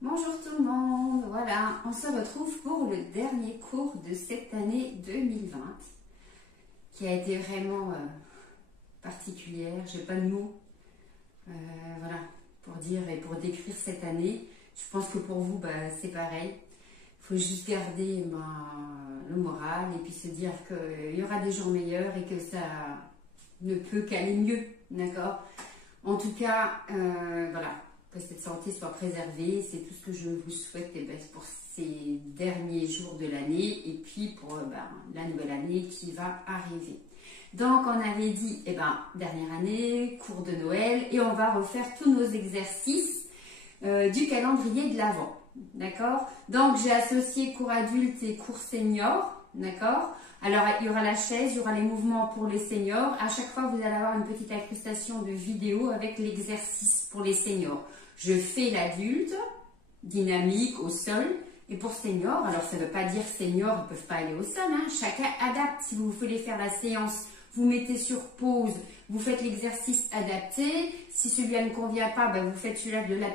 Bonjour tout le monde, voilà, on se retrouve pour le dernier cours de cette année 2020 qui a été vraiment particulière, j'ai pas de mots voilà, pour dire et pour décrire cette année. Je pense que pour vous c'est pareil, il faut juste garder le moral et puis se dire qu'il y aura des jours meilleurs et que ça ne peut qu'aller mieux, d'accord? En tout cas, voilà, que cette santé soit préservée, c'est tout ce que je vous souhaite pour ces derniers jours de l'année et puis pour la nouvelle année qui va arriver. Donc on avait dit, dernière année, cours de Noël, et on va refaire tous nos exercices du calendrier de l'Avent, d'accord? Donc j'ai associé cours adulte et cours senior, d'accord? Alors, il y aura la chaise, il y aura les mouvements pour les seniors. À chaque fois, vous allez avoir une petite incrustation de vidéo avec l'exercice pour les seniors. Je fais l'adulte, dynamique, au sol. Et pour seniors, alors ça ne veut pas dire seniors, ils ne peuvent pas aller au sol. Hein. Chacun adapte. Si vous voulez faire la séance, vous mettez sur pause, vous faites l'exercice adapté. Si celui-là ne convient pas, vous faites celui-là de la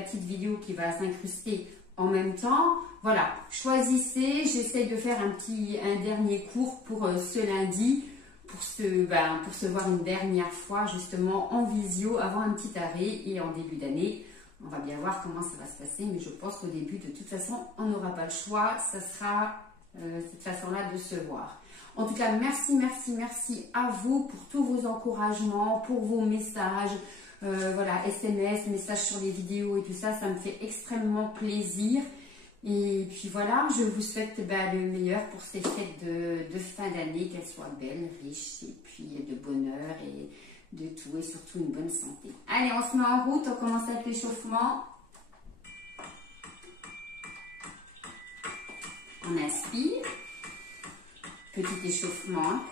petite vidéo qui va s'incruster en même temps. Voilà, choisissez, j'essaie de faire un dernier cours pour ce lundi, pour se voir une dernière fois justement en visio avant un petit arrêt et en début d'année. On va bien voir comment ça va se passer, mais je pense qu'au début, de toute façon, on n'aura pas le choix, ça sera cette façon-là de se voir. En tout cas, merci à vous pour tous vos encouragements, pour vos messages, voilà, SMS, messages sur les vidéos et tout ça, ça me fait extrêmement plaisir. Et puis voilà, je vous souhaite le meilleur pour ces fêtes de fin d'année, qu'elles soient belles, riches, et puis de bonheur et de tout, et surtout une bonne santé. Allez, on se met en route, on commence avec l'échauffement. On inspire, petit échauffement.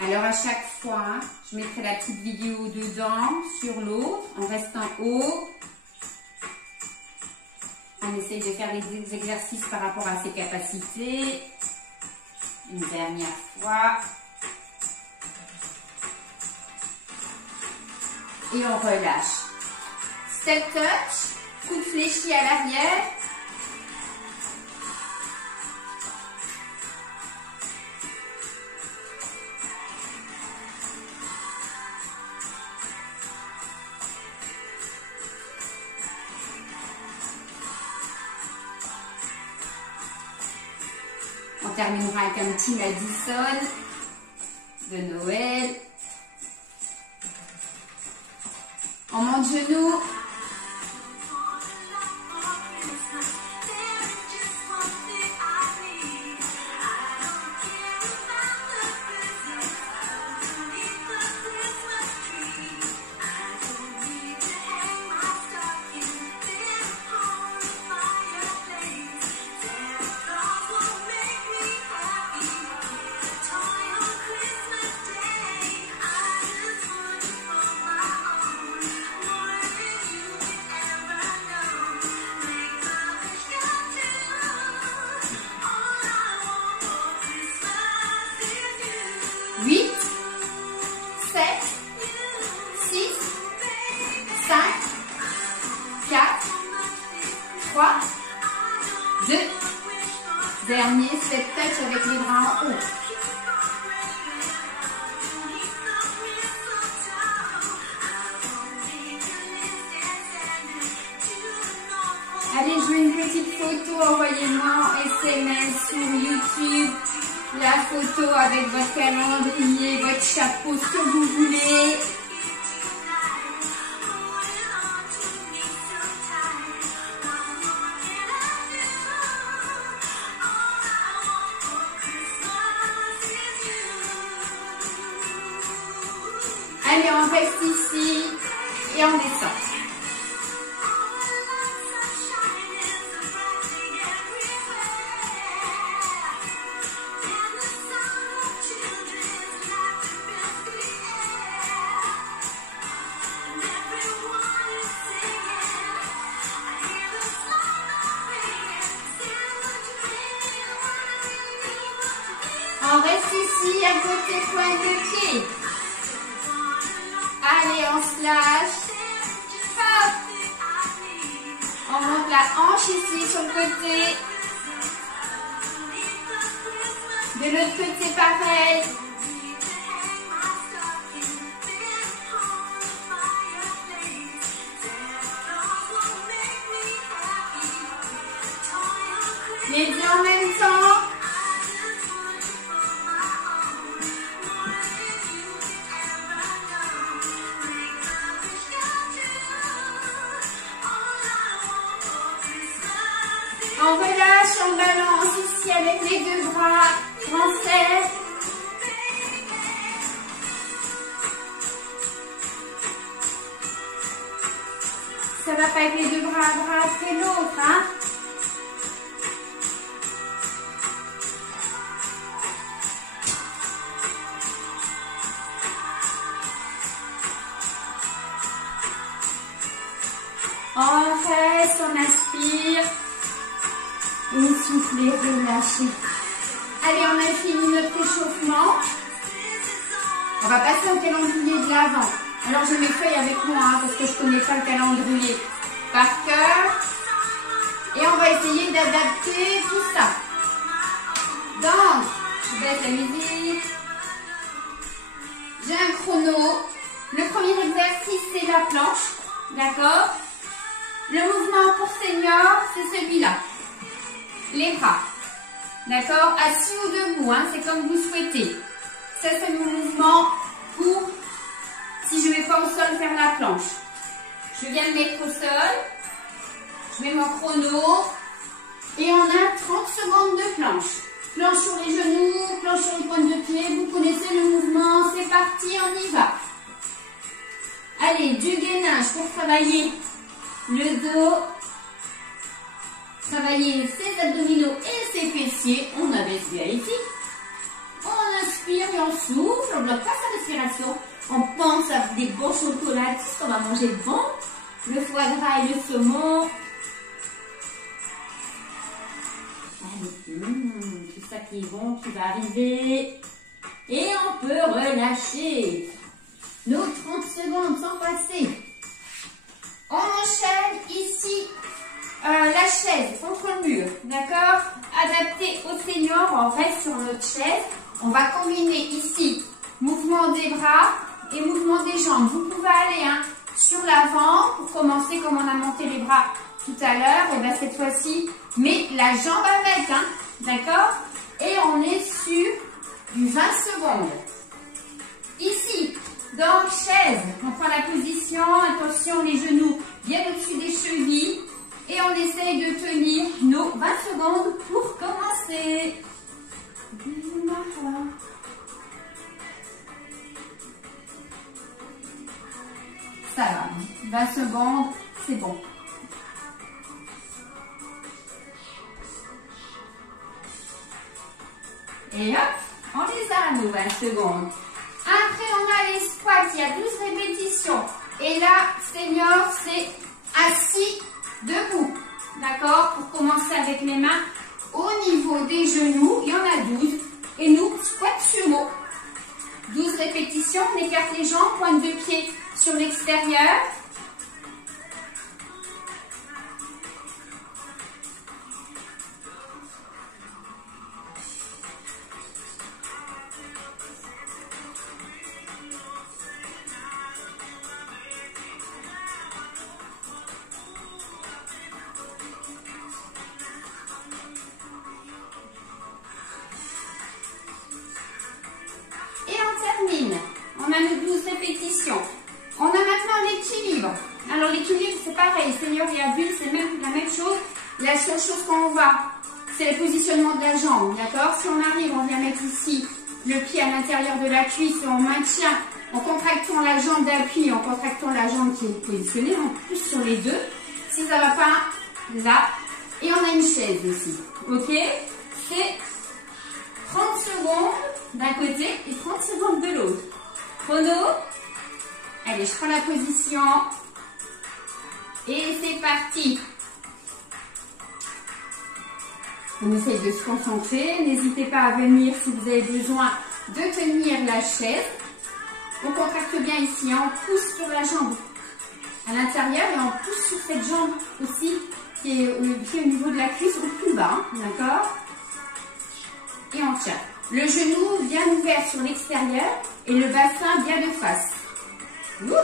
Alors à chaque fois, je mettrai la petite vidéo dedans, sur l'autre, on reste en haut. On essaye de faire les exercices par rapport à ses capacités. Une dernière fois. Et on relâche. Step touch, coude fléchi à l'arrière. On terminera avec un petit Madison de Noël. On monte genoux. Dernier step touch avec les bras en haut. Allez, je veux une petite photo, envoyez-moi en SMS sur YouTube. La photo avec votre calendrier, votre chapeau, ce que vous voulez. Allez, on reste ici et on descend. On reste ici à côté pointe de pied. Allez, on se lâche. Hop. la hanche ici sur le côté. De l'autre côté, pareil. Les deux en même temps. On relâche, on balance ici avec les deux bras. Français. Ça va pas avec les deux bras après l'autre, hein. On reste, on inspire. Et soufflez, relâchez. Allez, on a fini notre échauffement. On va passer au calendrier de l'avant. Alors, j'ai mes feuilles avec moi, hein, parce que je ne connais pas le calendrier par cœur. Et on va essayer d'adapter tout ça. Donc, je baisse la musique. J'ai un chrono. Le premier exercice, c'est la planche. D'accord? Le mouvement pour senior, c'est celui-là. Les bras. D'accord? Assis ou debout, hein, c'est comme vous souhaitez. Ça, c'est mon mouvement pour, si je ne vais pas au sol, faire la planche. Je viens de mettre au sol. Je mets mon chrono. Et on a 30 secondes de planche. Planche sur les genoux, planche sur les pointes de pied. Vous connaissez le mouvement. C'est parti, on y va. Allez, du gainage pour travailler le dos. Travailler ses abdominaux et ses fessiers. On abaisse bien ici. On inspire et on souffle. On ne bloque pas sa respiration. On pense à des bons chocolats, tout ce qu'on va manger de bon. Le foie gras et le saumon. Allez, tout ça qui est bon, qui va arriver. Et on peut relâcher. Nos 30 secondes sont passées. On enchaîne ici. La chaise contre le mur, d'accord? Adapté au senior, on reste sur notre chaise. On va combiner ici mouvement des bras et mouvement des jambes. Vous pouvez aller sur l'avant pour commencer comme on a monté les bras tout à l'heure. Et bien cette fois-ci, mais la jambe avec, d'accord? Et on est sur du 20 secondes. Ici, donc chaise, on prend la position, attention les genoux bien au-dessus des chevilles. Et on essaye de tenir nos 20 secondes pour commencer. Ça va, 20 secondes, c'est bon. Et hop, on les a nos 20 secondes. Après, on a les squats, il y a 12 répétitions. Et là, senior, c'est assis. Debout, d'accord? Pour commencer avec les mains au niveau des genoux, il y en a 12. Et nous, squat sumo. 12 répétitions, on écarte les jambes, pointe de pied sur l'extérieur. On a nos 12 répétitions. On a maintenant l'équilibre. Alors l'équilibre c'est pareil, senior et adulte c'est même la même chose. La seule chose qu'on voit, c'est le positionnement de la jambe, d'accord? Si on arrive, on vient mettre ici le pied à l'intérieur de la cuisse et on maintient en contractant la jambe d'appui, en contractant la jambe qui est positionnée, en plus sur les deux. Si ça ne va pas, là. Et on a une chaise ici, ok? C'est 30 secondes d'un côté et 30 secondes de l'autre. Chrono. Allez, je prends la position. Et c'est parti. On essaye de se concentrer. N'hésitez pas à venir si vous avez besoin de tenir la chaise. On contracte bien ici. On pousse sur la jambe à l'intérieur et on pousse sur cette jambe aussi le pied au niveau de la cuisse ou plus bas, hein, d'accord? Et on tient. Le genou bien ouvert sur l'extérieur et le bassin bien de face. C'est bon.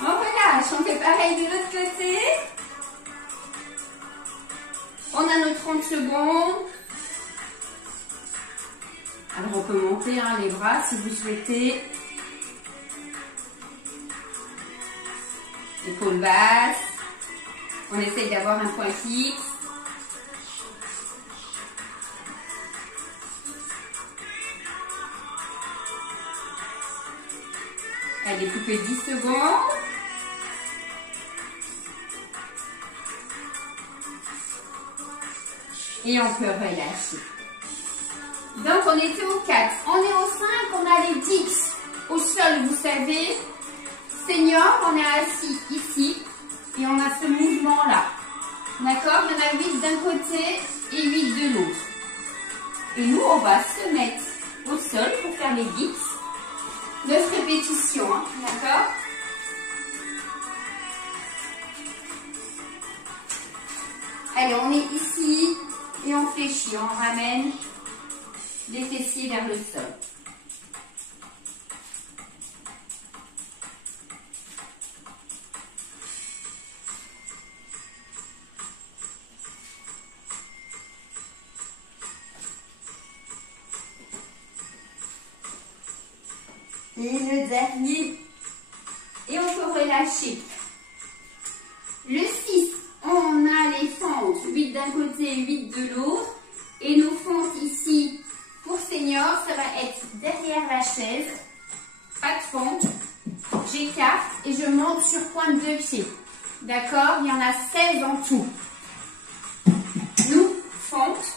On relâche, on fait pareil de l'autre côté. On a nos 30 secondes. Alors on peut monter hein, les bras si vous souhaitez. Épaules basses. On essaye d'avoir un point fixe. Allez, plus que 10 secondes. Et on peut relâcher. Donc, on était au 4. On est au 5, on a les dips au sol, vous savez. Senior, on est assis ici. Et on a ce mouvement-là. D'accord? Il y en a 8 d'un côté et 8 de l'autre. Et nous, on va se mettre au sol pour faire les dips. 9 répétitions, hein, d'accord? Allez, on est ici et on fléchit. On ramène les fessiers vers le sol. Et le dernier. Et on peut relâcher. Le 6, on a les fentes. 8 d'un côté, 8 de l'autre. Et nos fentes ici, pour senior, ça va être derrière la chaise. Pas de fente. J'écarte et je monte sur pointe de pied. D'accord? Il y en a 16 en tout. Nous, fente.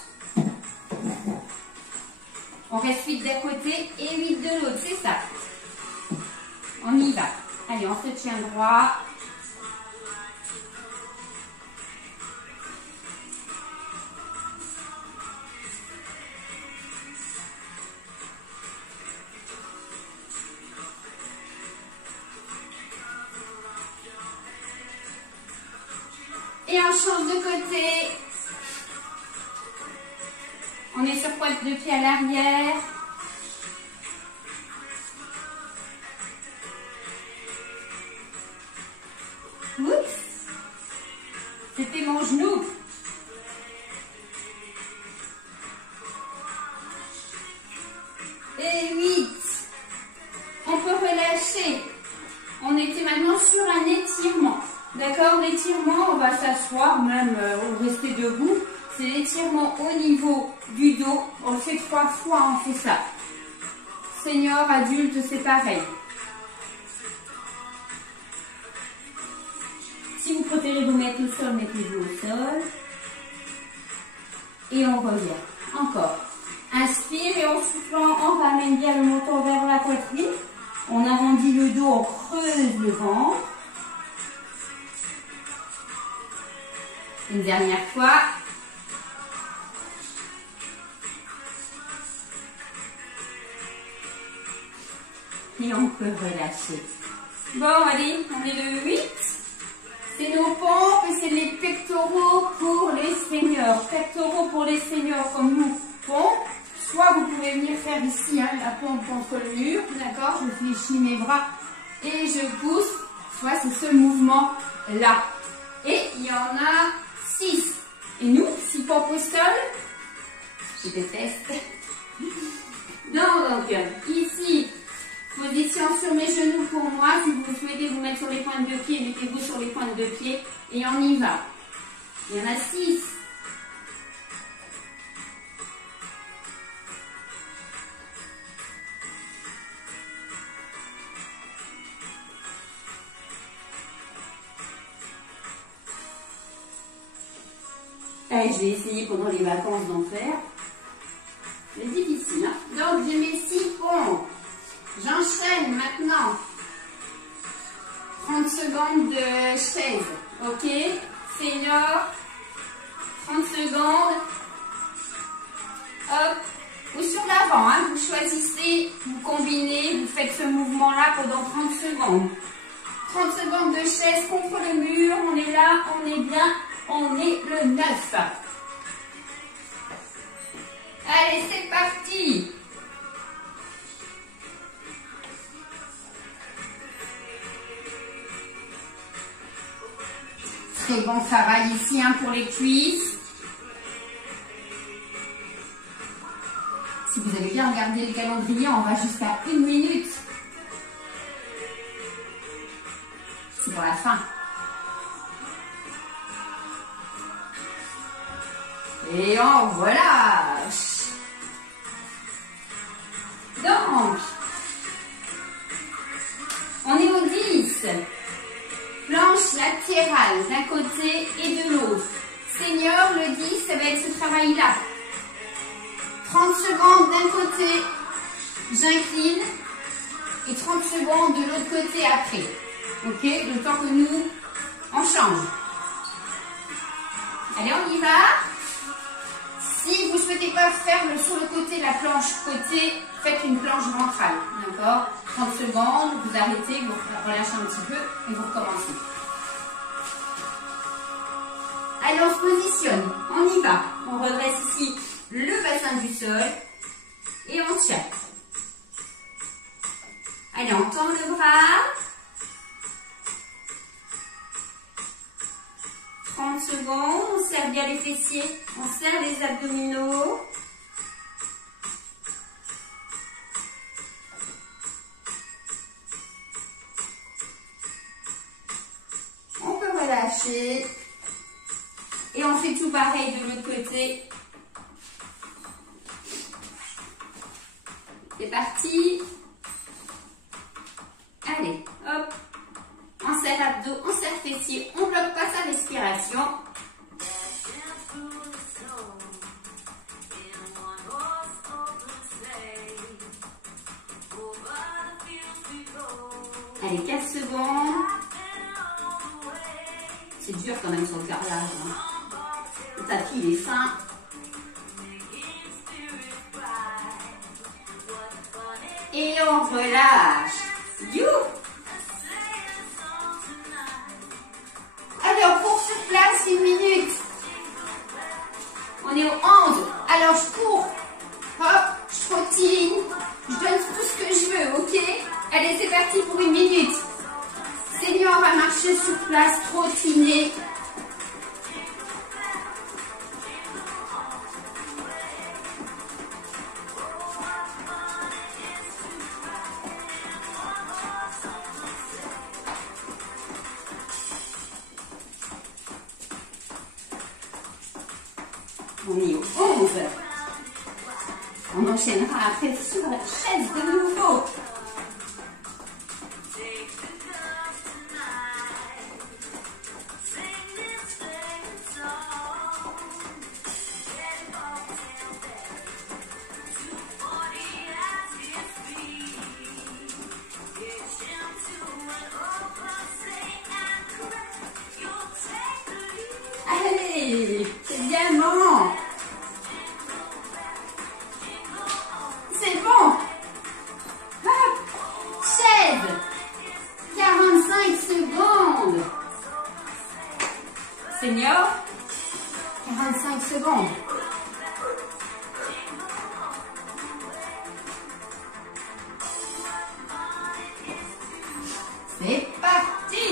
On reste 8 d'un côté et 8 de l'autre. C'est ça. On y va. Allez, on se tient droit. Et on change de côté. On est sur pointe de pied à l'arrière. Oups, c'était mon genou. Et 8. On peut relâcher. On était maintenant sur un étirement. D'accord, l'étirement, on va s'asseoir, même ou rester debout. C'est l'étirement au niveau du dos. On le fait 3 fois, on fait ça. Senior, adulte, c'est pareil. Si vous préférez vous mettre au sol, mettez-vous au sol. Et on revient. Encore. Inspire et en soufflant, on ramène bien le menton vers la poitrine. On arrondit le dos, on creuse le ventre. Une dernière fois. Et on peut relâcher. Bon, allez, on est le 8. C'est nos pompes et c'est les pectoraux pour les seniors. Pectoraux pour les seniors comme nous, pompes. Soit vous pouvez venir faire ici hein, la pompe contre le mur, d'accord? Je fléchis mes bras et je pousse. Soit c'est ce mouvement-là. Et il y en a 6. Et nous, 6 pompes au sol. Je déteste. Donc, ici, position sur mes genoux pour moi. Si vous souhaitez vous mettre sur les pointes de pied, mettez-vous sur les pointes de pied et on y va. Il y en a 6. Allez, je vais essayer pendant les vacances d'en faire. C'est difficile, hein? Donc, j'ai mes 6 pompes. J'enchaîne maintenant. 30 secondes de chaise. Ok? Senior. 30 secondes. Hop. Ou sur l'avant. Hein? Vous choisissez, vous combinez, vous faites ce mouvement-là pendant 30 secondes. 30 secondes de chaise contre le mur. On est là, on est bien, on est le 9. Allez, c'est parti. Très bon travail ici hein, pour les cuisses. Si vous avez bien regardé le calendrier, on va jusqu'à 1 minute. C'est pour la fin. Et on relâche. Donc, on est au 10. Planche latérale d'un côté et de l'autre. Senior, le 10, ça va être ce travail-là. 30 secondes d'un côté, j'incline. Et 30 secondes de l'autre côté après. Ok, le temps que nous, on change. Allez, on y va. Si vous ne souhaitez pas faire sur le côté, la planche côté, faites une planche ventrale. D'accord? 30 secondes, vous arrêtez, vous relâchez un petit peu et vous recommencez. Allez, on se positionne. On y va. On redresse ici le bassin du sol et on tient. Allez, on tend le bras. 30 secondes, on serre bien les fessiers, on serre les abdominaux. On peut relâcher. Et on fait tout pareil de l'autre côté. C'est parti. Allez, hop. On serre abdos, on serre fessiers, on ne bloque pas sa respiration. Allez, 4 secondes. C'est dur quand même sur le carrelage. Hein. Le tapis, il est fin. Et on relâche. You! Allez, on court sur place 1 minute. On est au 11. Alors, je cours. Hop, je trottine. Je donne tout ce que je veux, ok? Allez, c'est parti pour 1 minute. Senior, on va marcher sur place, trottiner. On est au 11. On enchaînera après sur la chaise de nouveau. Allez, c'est bien bon. C'est bon. Hop, chaise. 45 secondes. Senior, 45 secondes. C'est parti.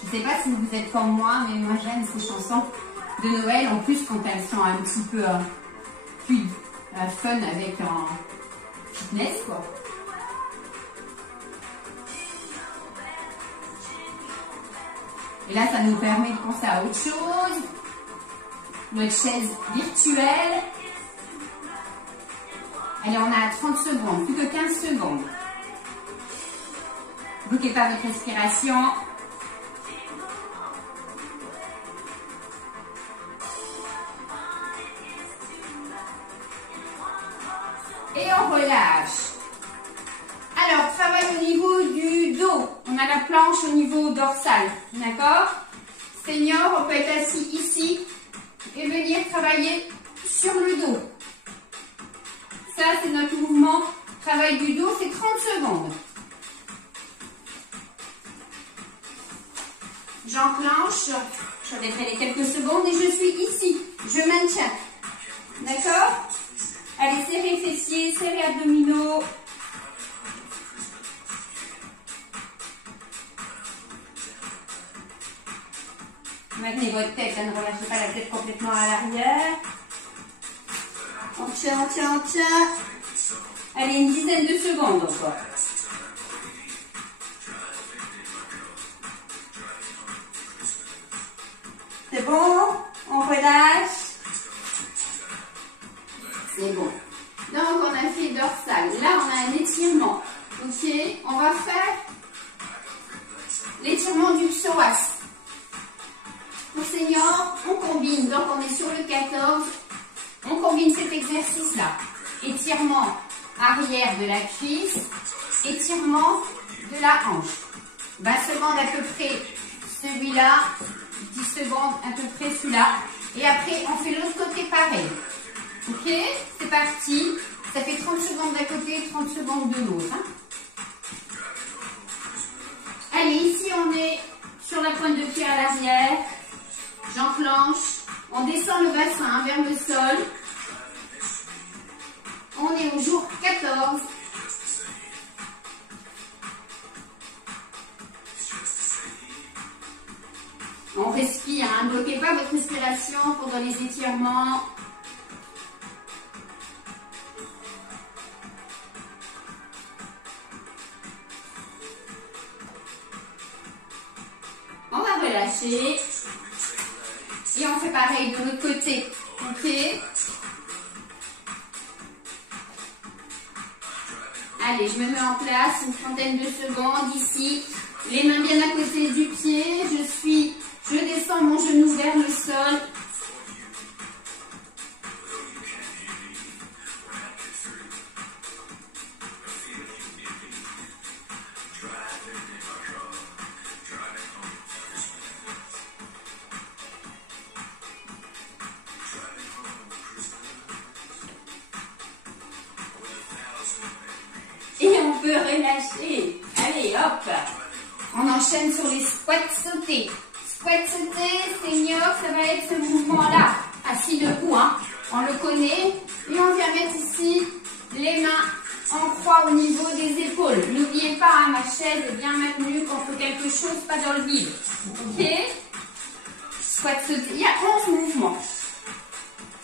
Je ne sais pas si vous êtes comme moi, mais moi j'aime ces chansons de Noël, en plus quand elles sont un petit peu plus fun avec un fitness quoi. Et là ça nous permet de penser à autre chose, notre chaise virtuelle. Allez, on a 30 secondes, plus que 15 secondes. Bloquez pas votre respiration. Et on relâche. Alors, travail au niveau du dos. On a la planche au niveau dorsal. D'accord? Senior, on peut être assis ici et venir travailler sur le dos. Ça, c'est notre mouvement Travail du dos, c'est 30 secondes. J'enclenche, je vais faire les quelques secondes et je suis ici. Je maintiens. D'accord? Allez, serrez fessiers, serrez abdominaux. Maintenez votre tête, ne relâchez pas la tête complètement à l'arrière. On tient, on tient, on tient. Allez, une dizaine de secondes encore. C'est bon? On relâche. C'est bon. Donc, on a fait dorsal. Là, on a un étirement. Ok? On va faire l'étirement du psoas. Pour seniors, on combine. Donc, on est sur le 14. On combine cet exercice-là. Étirement arrière de la cuisse. Étirement de la hanche. 20 secondes à peu près celui-là. 10 secondes à peu près celui-là. Et après, on fait l'autre côté pareil. Ok? C'est parti. Ça fait 30 secondes d'un côté, 30 secondes de l'autre. Hein? Allez, ici, on est sur la pointe de pied à l'arrière. J'enclenche. On descend le bassin vers le sol. On est au jour 14. On respire, hein. Ne bloquez pas votre respiration pendant les étirements. On va relâcher. Et on fait pareil de l'autre côté. Ok? Allez, je me mets en place une trentaine de secondes ici. Les mains bien à côté du pied. Je descends mon genou vers le sol. Et on peut relâcher. Allez, hop. On enchaîne sur les squats sautés. Squat sauté, senior, ça va être ce mouvement-là. Assis debout, hein. On le connaît. Et on vient mettre ici les mains en croix au niveau des épaules. N'oubliez pas, hein, ma chaise est bien maintenue quand on fait quelque chose, pas dans le vide. Ok? Squat sauté. Il y a 11 mouvements.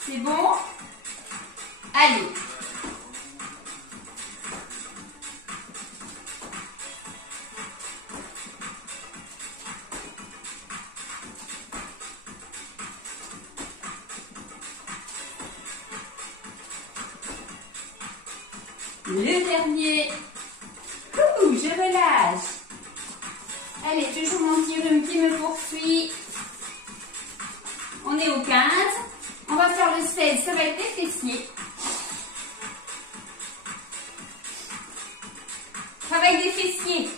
C'est bon? Allez. Le dernier. Je relâche. Allez, toujours mon petit rhume qui me poursuit. On est au 15. On va faire le 16. Ça va être les fessiers. Travail des fessiers.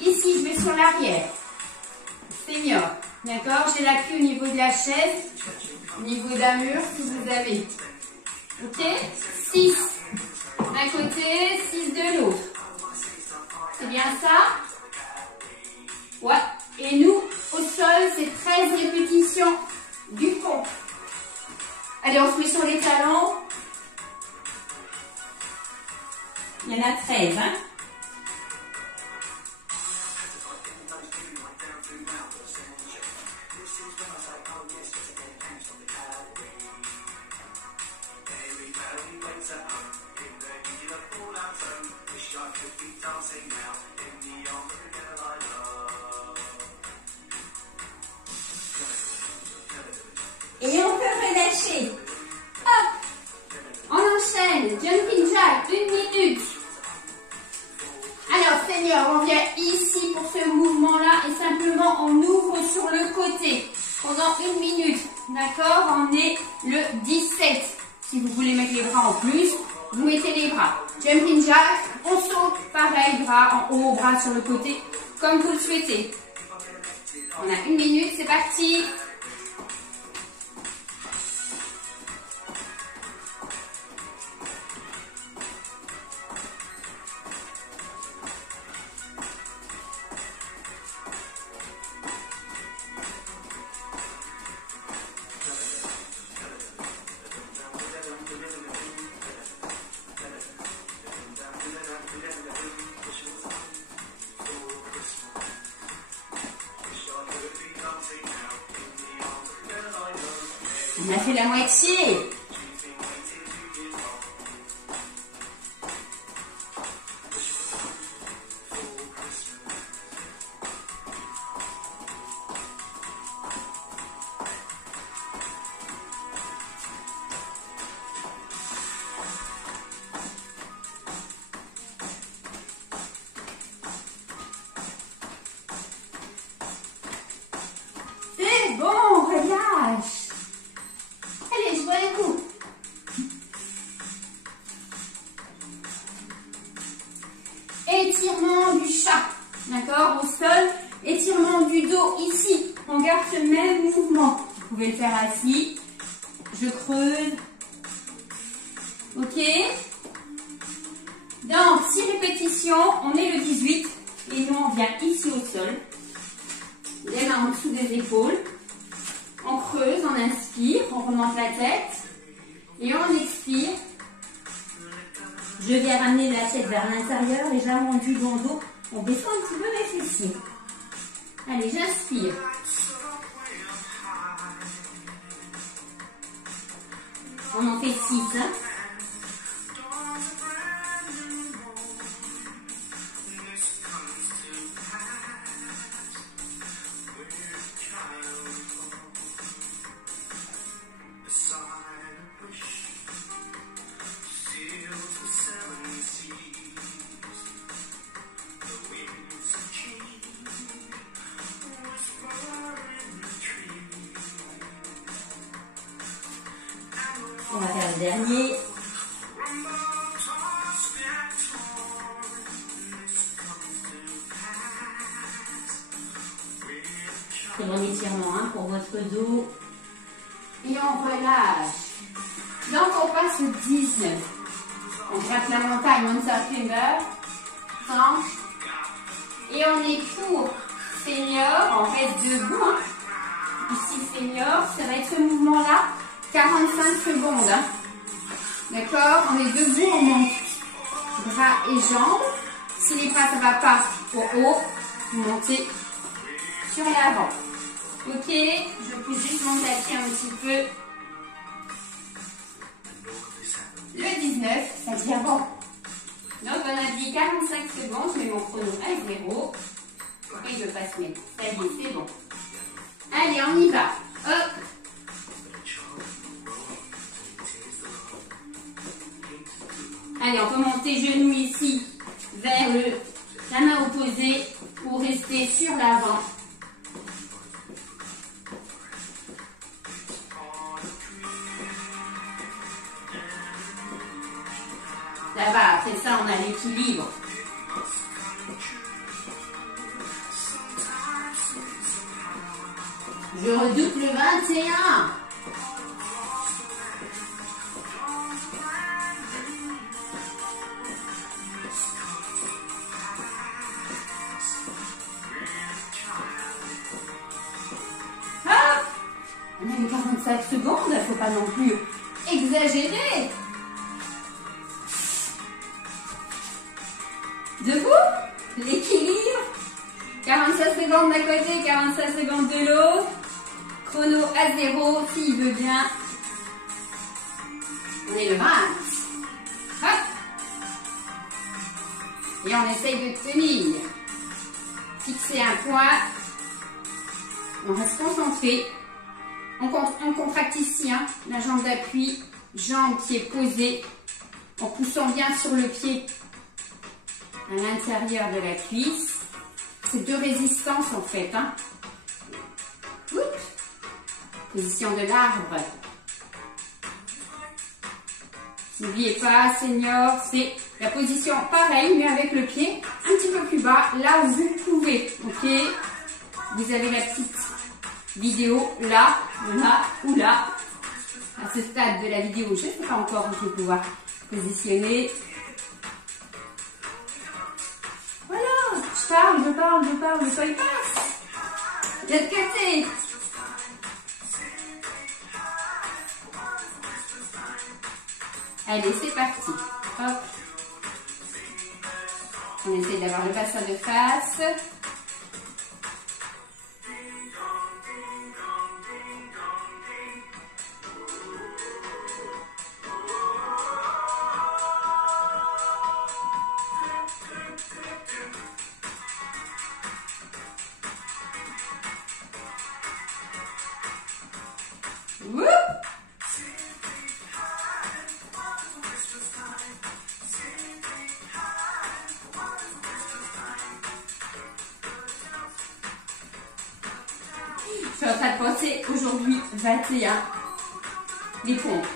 Ici, je vais sur l'arrière. Senior. D'accord? J'ai l'appui au niveau de la chaise. Au niveau d'un mur, si vous avez. Ok? 6 d'un côté, 6 de l'autre. C'est bien ça? Ouais. Et nous, au sol, c'est 13 répétitions du pont. Allez, on se met sur les talons. Il y en a 13, hein? Et on peut relâcher. Hop. On enchaîne. Jumping jack, 1 minute. Alors, senior, on vient ici pour ce mouvement-là et simplement on ouvre sur le côté pendant 1 minute. D'accord? On est le 17. Si vous voulez mettre les bras en plus, vous mettez les bras. Jumping jack, on saute, pareil, bras en haut, bras sur le côté, comme vous le souhaitez. On a 1 minute, c'est parti. On a fait la moitié. C'est bon, relâche. Allez, je vois un coup. Étirement du chat, d'accord, au sol. Étirement du dos ici. On garde ce même mouvement. Vous pouvez le faire assis. Je creuse. Ok. Dans 6 répétitions, on est le 18. Et nous, on vient ici au sol. Les mains en dessous des épaules. On creuse, on inspire, on remonte la tête. Et on expire. Je viens ramener la tête vers l'intérieur, légèrement du dans le dos. On descend un petit peu les fessiers. Allez, j'inspire. On en fait 6. Hein. On va faire le dernier. Très bon étirement hein, pour votre dos. Et on relâche. Donc on passe au 19. On gratte la montagne, on s'acclimate. Tranche. Et on est pour senior, on reste debout. Hein. Ici senior, ça va être ce mouvement-là. 45 secondes. Hein. D'accord? On est debout, on monte bras et jambes. Si les bras ne vont pas au haut, vous montez sur l'avant. Ok? Je pousse juste mon tapis un petit peu. Le 19, ça devient bon. Donc on a dit 45 secondes, je mets mon chrono à 0. Et je passe mes. Ça y est, c'est bon. Allez, on y va. Hop! Allez, on peut monter genoux ici vers la main opposée pour rester sur l'avant. Ça va, après ça, on a l'équilibre. Je redoute le 21. On a eu 45 secondes, il ne faut pas non plus exagérer. Debout, l'équilibre. 45 secondes d'un côté, 45 secondes de l'autre. Chrono à 0, s'il veut bien. On est le 20. Hop. Et on essaye de tenir. Fixer un point. On reste concentré. On contracte ici, hein, la jambe d'appui, jambe qui est posée, en poussant bien sur le pied à l'intérieur de la cuisse. C'est 2 résistances en fait. Hein. Oups. Position de l'arbre. N'oubliez pas, senior, c'est la position pareille, mais avec le pied un petit peu plus bas, là où vous pouvez. Ok. Vous avez la petite vidéo là, là ou là. À ce stade de la vidéo, je ne sais pas encore où je vais pouvoir positionner. Voilà, je parle, le temps il passe. De l'autre côté. Allez, c'est parti. Hop. On essaie d'avoir le bassin de face. suis en train de penser aujourd'hui 21. Les pompes.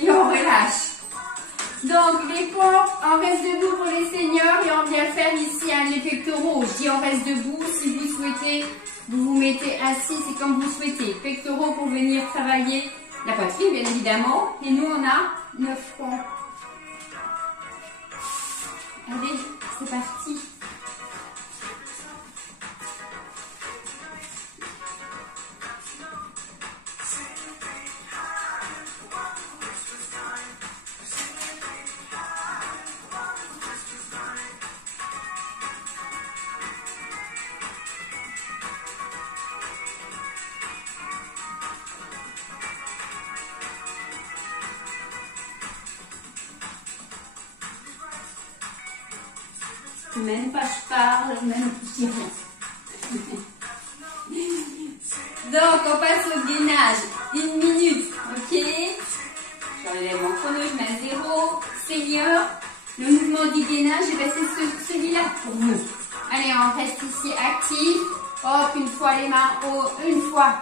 Et on relâche. Donc les pompes, on reste debout pour les seniors et on vient faire ici les pectoraux. Je dis on reste debout, si vous souhaitez, vous vous mettez assis, c'est comme vous souhaitez. Pectoraux pour venir travailler la poitrine bien évidemment. Et nous on a 9 pompes. Allez, c'est parti. Même pas je parle, même je dis rien. Donc on passe au gainage. 1 minute, ok? J'enlève mon chrono, je mets à 0. Senior, le mouvement du gainage, c'est celui-là pour nous. Allez, on reste ici actif. Hop, une fois les mains haut, une fois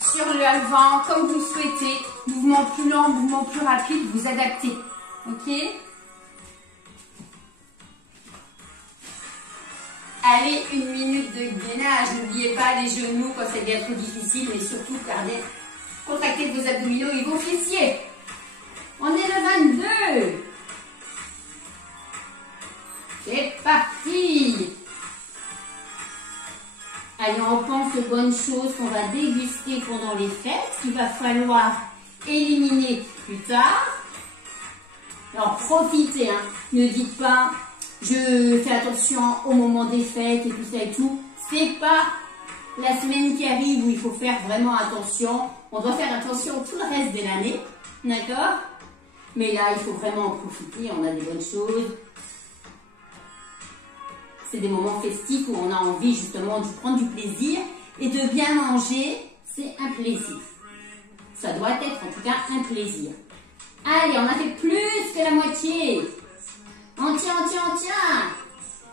sur le vent, comme vous le souhaitez. Mouvement plus lent, mouvement plus rapide, vous adaptez. Ok? Allez, 1 minute de gainage. N'oubliez pas les genoux quand ça devient trop difficile, mais surtout contractez vos abdominaux et vos fessiers. On est le 22. C'est parti. Allez, on pense aux bonnes choses qu'on va déguster pendant les fêtes, qu'il va falloir éliminer plus tard. Alors, profitez, hein. Ne dites pas... Je fais attention au moment des fêtes et tout ça et tout. C'est pas la semaine qui arrive où il faut faire vraiment attention. On doit faire attention tout le reste de l'année. D'accord? Mais là, il faut vraiment en profiter. On a des bonnes choses. C'est des moments festifs où on a envie justement de prendre du plaisir. Et de bien manger, c'est un plaisir. Ça doit être en tout cas un plaisir. Allez, on a fait plus que la moitié. On tient, on tient, on tient.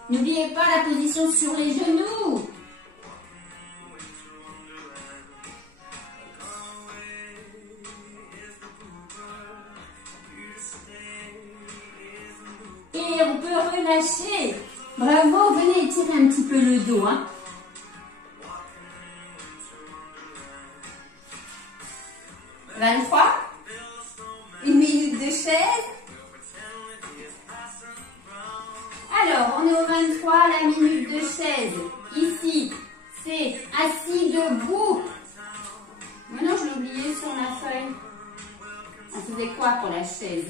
N'oubliez pas la position sur les genoux. Et on peut relâcher. Bravo, venez étirer un petit peu le dos. Hein. « 23. 1 minute de chaise. Alors, on est au 23, la minute de chaise. Ici, c'est assis debout. Maintenant, je l'ai oublié sur ma feuille. On faisait quoi pour la chaise?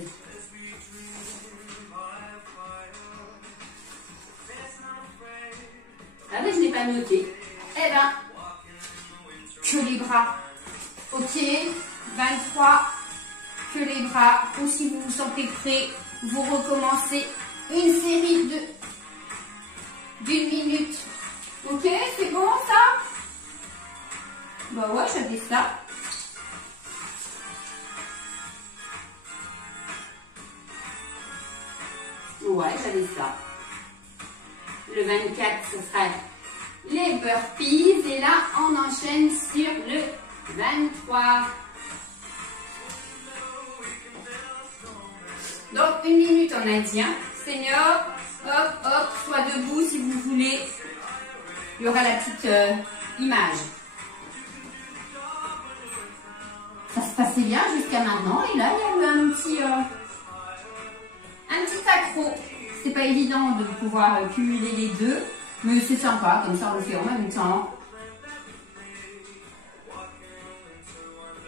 Ah mais je n'ai pas noté. Eh ben, que les bras. Ok, 23, que les bras. Ou si vous vous sentez prêt, vous recommencez une série d'une minute. Ok, c'est bon ça? Bah ouais, j'avais ça. Ouais, j'avais ça. Le 24, ce sera les burpees. Et là, on enchaîne sur le 23. Donc, 1 minute en indien. Senior, hop, hop, soit debout si vous voulez. Il y aura la petite image. Ça se passait bien jusqu'à maintenant. Et là, il y a eu un petit accro. C'est pas évident de pouvoir cumuler les deux. Mais c'est sympa, comme ça on le fait en même temps.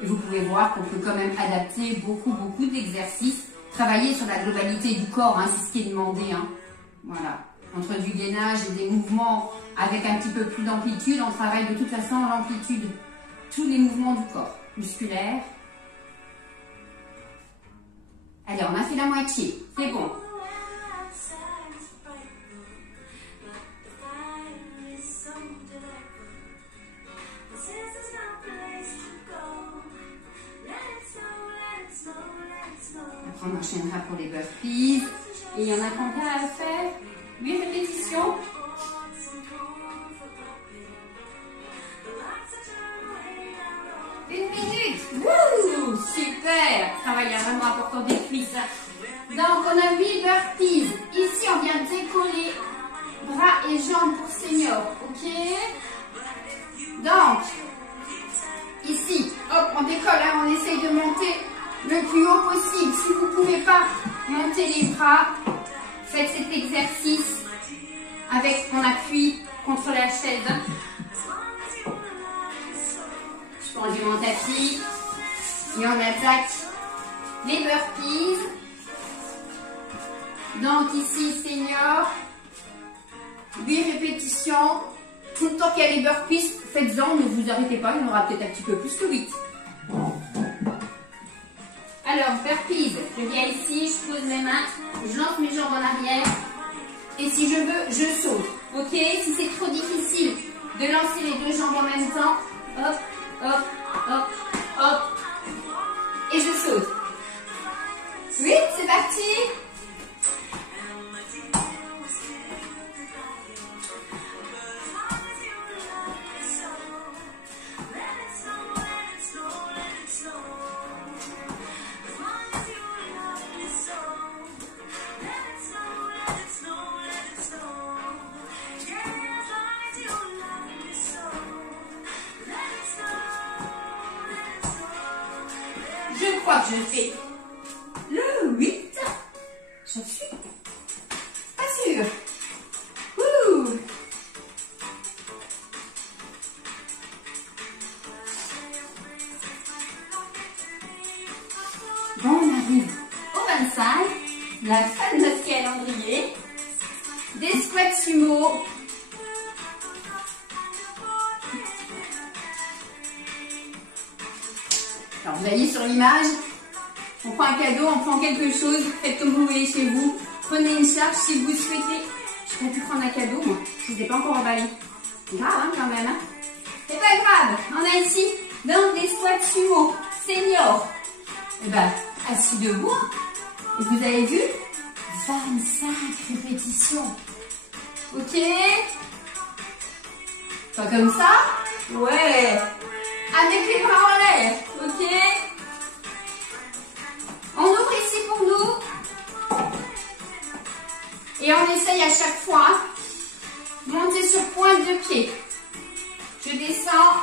Et vous pouvez voir qu'on peut quand même adapter beaucoup d'exercices. Travailler sur la globalité du corps, hein, c'est ce qui est demandé. Hein. Voilà. Entre du gainage et des mouvements avec un petit peu plus d'amplitude, on travaille de toute façon l'amplitude. Tous les mouvements du corps musculaire. Allez, on a fait la moitié. C'est bon. Après, on enchaînera pour les burpees. Et il y en a combien à faire? 8 répétitions. Wouh, super. Travail vraiment important des cuisses. Donc, on a 8 burpees. Ici, on vient décoller bras et jambes pour senior. Ok? Donc, ici, hop, on décolle. Hein, on essaye de monter le plus haut possible. Si vous ne pouvez pas monter les bras, faites cet exercice avec mon appui contre la chaise. Je prends du mon tapis et on attaque les burpees. Donc ici, senior, 8 répétitions. Tout le temps qu'il y a les burpees, faites-en, ne vous arrêtez pas, il y en aura peut-être un petit peu plus que 8. Alors, burpees, je viens ici, je pose mes mains, je lance mes jambes en arrière. Et si je veux, je saute. Ok? Si c'est trop difficile de lancer les deux jambes en même temps, hop, hop, hop, hop. Et je saute. 8, c'est parti. Je crois que je fais le 8. Je suis pas sûre. Ouh. Bon, on arrive au 25, la fin de notre calendrier. Des squats sumo. Alors, vous voyez sur l'image, on prend un cadeau, on prend quelque chose, faites comme vous voulez chez vous. Prenez une charge si vous souhaitez. Je n'ai pas pu prendre un cadeau, moi. Je ne les ai pas encore emballé. C'est grave, hein, quand même. Hein. C'est pas grave. On a ici, donc, des squats sumo, senior. Et ben, assis debout. Et vous avez vu, 25 répétitions. Ok? Pas comme ça? Ouais. Avec les bras en l'air. Ok? On ouvre ici pour nous. Et on essaye à chaque fois monter sur pointe de pied. Je descends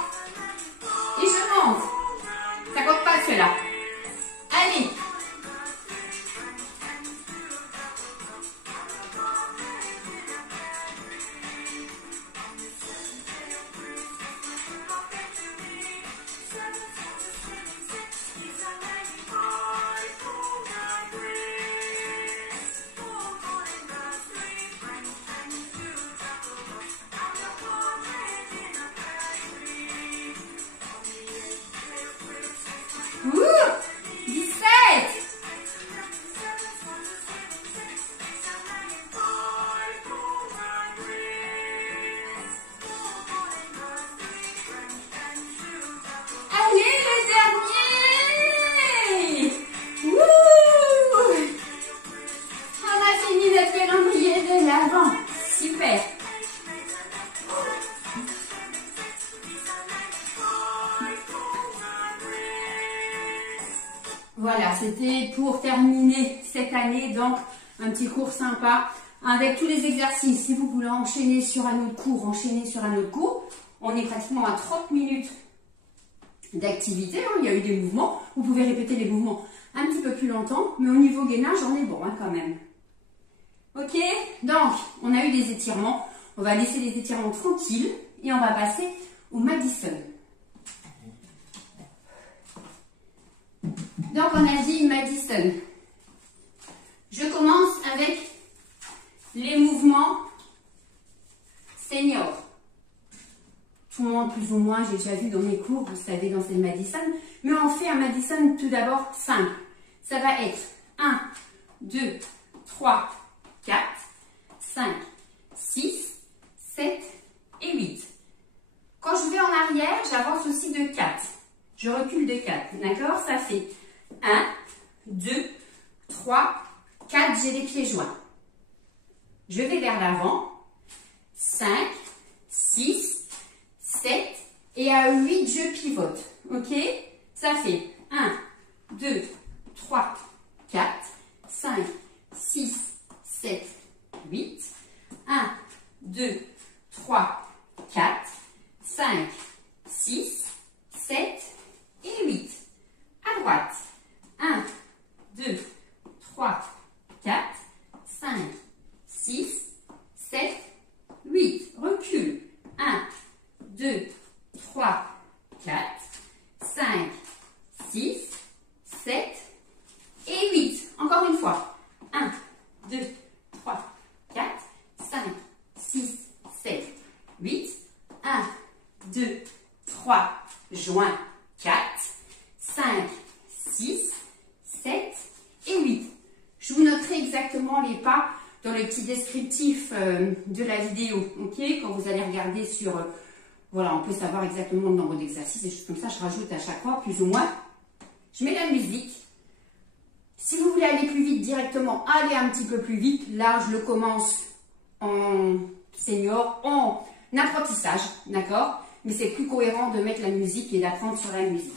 et je monte. Ça compte pas cela. Allez. Ouh, 17. Allez, le dernier. Ouh. On a fini notre calendrier de l'avant. Super. Voilà, c'était pour terminer cette année, donc un petit cours sympa avec tous les exercices. Si vous voulez enchaîner sur un autre cours, on est pratiquement à 30 minutes d'activité. Hein, il y a eu des mouvements, vous pouvez répéter les mouvements un petit peu plus longtemps, mais au niveau gainage, on est bon hein, quand même. Ok, donc on a eu des étirements, on va laisser les étirements tranquilles et on va passer au Madison. Donc, on a dit Madison. Je commence avec les mouvements senior. Tout le monde, plus ou moins, j'ai déjà vu dans mes cours, vous savez, dans cette Madison. Mais on fait un Madison tout d'abord simple. Ça va être 1, 2, 3, 4, 5, 6, 7 et 8. Quand je vais en arrière, j'avance aussi de 4. Je recule de 4, d'accord? Ça fait 1, 2, 3, 4, j'ai les pieds joints. Je vais vers l'avant. 5, 6, 7 et à 8, je pivote. Ok? Ça fait 1, 2, 3, 4, 5, 6, 7, 8. 1, 2, 3, 4, 5, 6, 7 et 8. À droite. 1, 2, 3, 4, 5, 6, 7, 8. Recule. 1, 2, 3, 4, 5, 6, 7 et 8. Encore une fois. 1, 2, 3, 4, 5, 6, 7, 8. 1, 2, 3, joint 4, 5, 6, 7 et 8. Je vous noterai exactement les pas dans le petit descriptif de la vidéo. Ok, quand vous allez regarder sur... voilà, on peut savoir exactement le nombre d'exercices et choses comme ça. Je rajoute à chaque fois, plus ou moins. Je mets la musique. Si vous voulez aller plus vite directement, allez un petit peu plus vite. Là, je le commence en senior, en apprentissage, d'accord? Mais c'est plus cohérent de mettre la musique et d'apprendre sur la musique.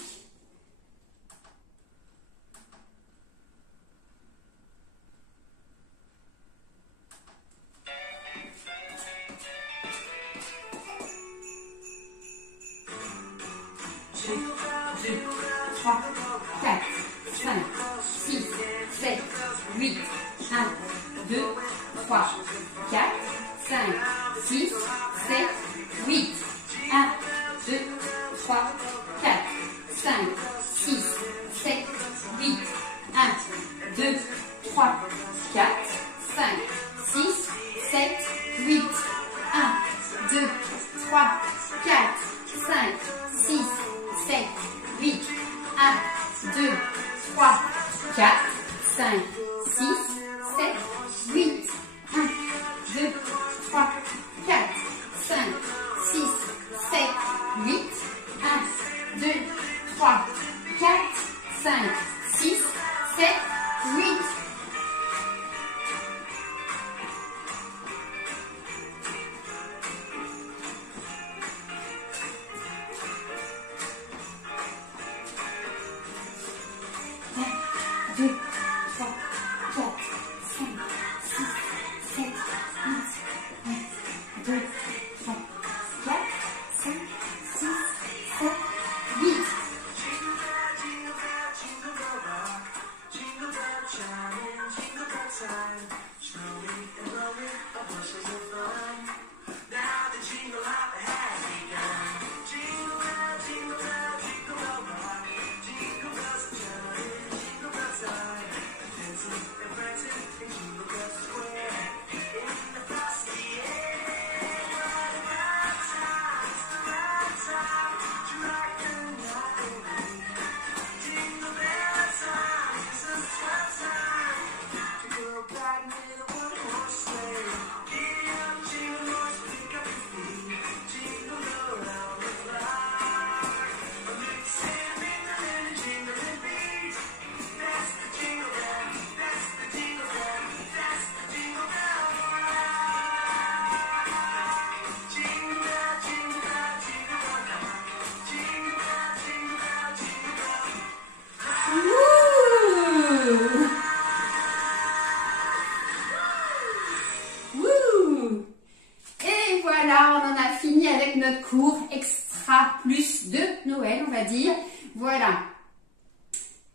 Cours extra plus de Noël, on va dire. Voilà.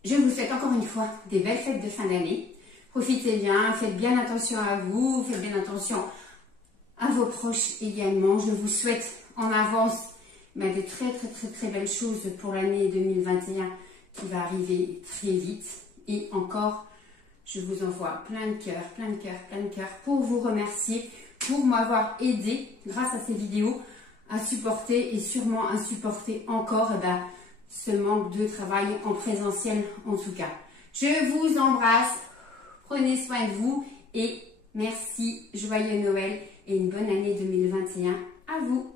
Je vous souhaite encore une fois des belles fêtes de fin d'année. Profitez bien, faites bien attention à vous, faites bien attention à vos proches également. Je vous souhaite en avance de très belles choses pour l'année 2021 qui va arriver très vite. Et encore, je vous envoie plein de cœurs pour vous remercier, pour m'avoir aidé grâce à ces vidéos à supporter et sûrement à supporter encore ce manque de travail en présentiel en tout cas. Je vous embrasse, prenez soin de vous et merci, joyeux Noël et une bonne année 2021 à vous.